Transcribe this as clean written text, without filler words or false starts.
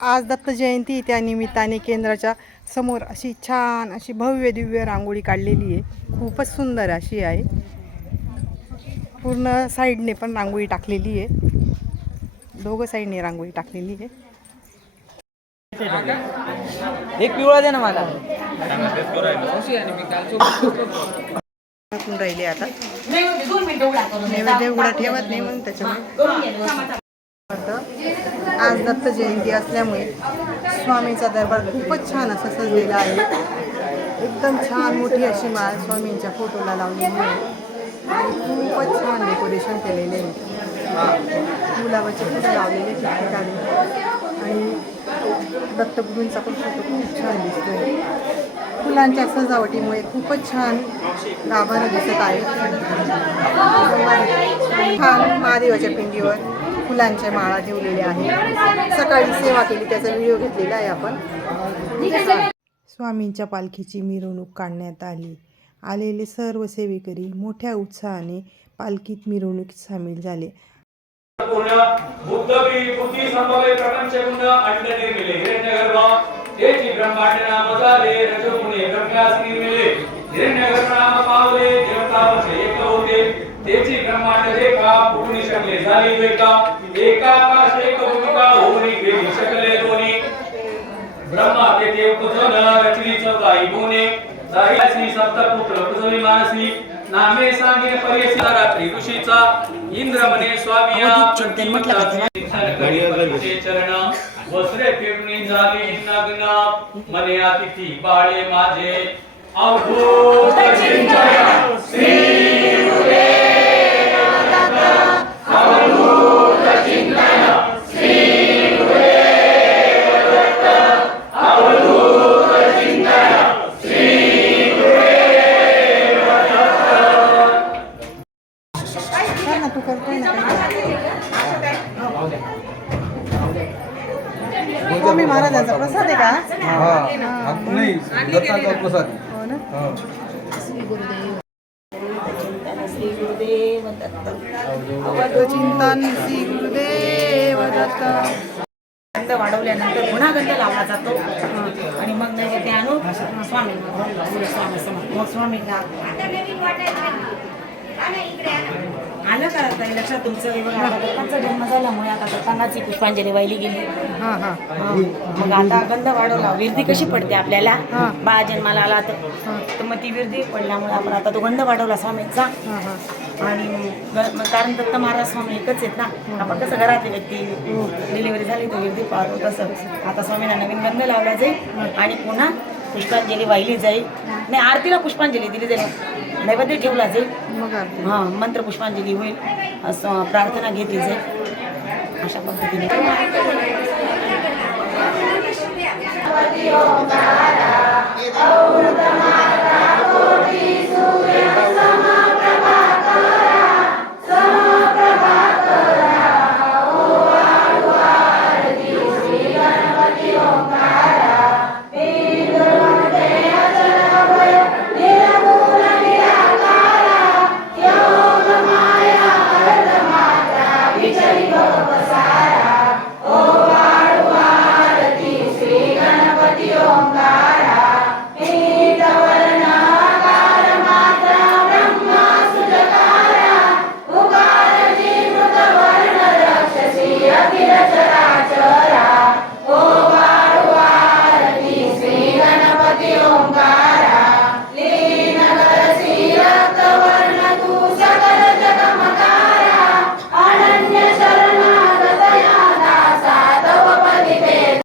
आज दत्त जयंती, त्या निमित्ताने केंद्राच्या समोर अशी छान अशी भव्य दिव्य रांगोळी काढलेली आहे. खूपच सुंदर अशी आहे. पूर्ण साईडने पण रांगोळी टाकलेली आहे. दोघं साईडने रांगोळी टाकलेली आहे. एक पिवळा दे ना मला. राहिले आता नैवेद्य उघडा ठेवत नाही म्हणून त्याच्यामुळे आज दत्त जयंती असल्यामुळे स्वामींचा दरबार खूपच छान असा सजलेला आहे. एकदम छान मोठी अशी माळ स्वामींच्या फोटोला लावलेली आहे आणि खूपच छान डेकोरेशन केलेले आहे. गुलाबाचे फुलं लावलेले ठिकठिकाणी आणि दत्तगुरूंचा पण फोटो खूप छान दिसतोय. फुलांच्या सजावटीमुळे खूपच छान गाभारा दिसत आहे. छान महादेवाच्या पिंडीवर फुलांच्या माळा ठेवलेल्या आहेत. सकाळी सेवा केली त्याचा व्हिडिओ घेतलेला आहे आपण. स्वामींच्या पालखीची मिरवणूक काढण्यात आली. आलेले सर्व सेवेकरी मोठ्या उत्साहाने पालखीत मिरवणुकीत सामील झाले. तेची ब्रह्मांड रेखा पुटणी शकले झाली द्वैता एका आकाश एक भूमिका होरी गेली शकले दोन्ही ब्रह्मा तेथे उपजन रचली चौदाई गुणे जाहीसी सप्तपुत्र पृथ्वी मानसी नामे सांगिन पर्यसी रात्री ऋषीचा इंद्र म्हणे स्वामी चरण वस्त्रे फिरणी झाली नग्न मने अतिथी बाळे माझे अवधूत चिंतन श्री गुरुदेव दत्त अवधूत चिंतन श्री गुरुदेव दत्त अवधूत चिंतन श्री गुरुदेव दत्त. तू करतोय ना स्वामी महाराजांचा प्रसाद आहे का? नाही, दत्ताचा प्रसाद. हो ना. श्री गुरुदेव दत्त अवधूत चिंतन श्री गुरुदेव दत्त. गंध वाढवल्यानंतर पुन्हा गंध लावला जातो आणि मग नैवेद्य आणून स्वामी मग स्वामी आलं का ताई लक्षात तुमचं? दत्तांचा जन्म झाल्यामुळे आता दत्तांनाची पुष्पांजली वाहिली गेली. मग आता गंध वाढवला. विरधी कशी पडते आपल्याला? बाळ जन्माला आला तर मग ती विरधी पडल्यामुळे आपण आता तो गंध वाढवला स्वामींचा. आणि कारण दत्त महाराज स्वामी एकच आहेत ना. आपण कसं घरातली व्यक्ती डिलिव्हरी झाली तर विरधी पाहतो तसं आता स्वामींना नवीन गंध लावला जाईल आणि पुन्हा पुष्पांजली वाहिली जाईल. नाही, आरतीला पुष्पांजली दिली जाईल, नैवेद्य ठेवला जाईल, मंत्र पुष्पांजली होईल, असं प्रार्थना घेतली जाईल. अशा पद्धतीने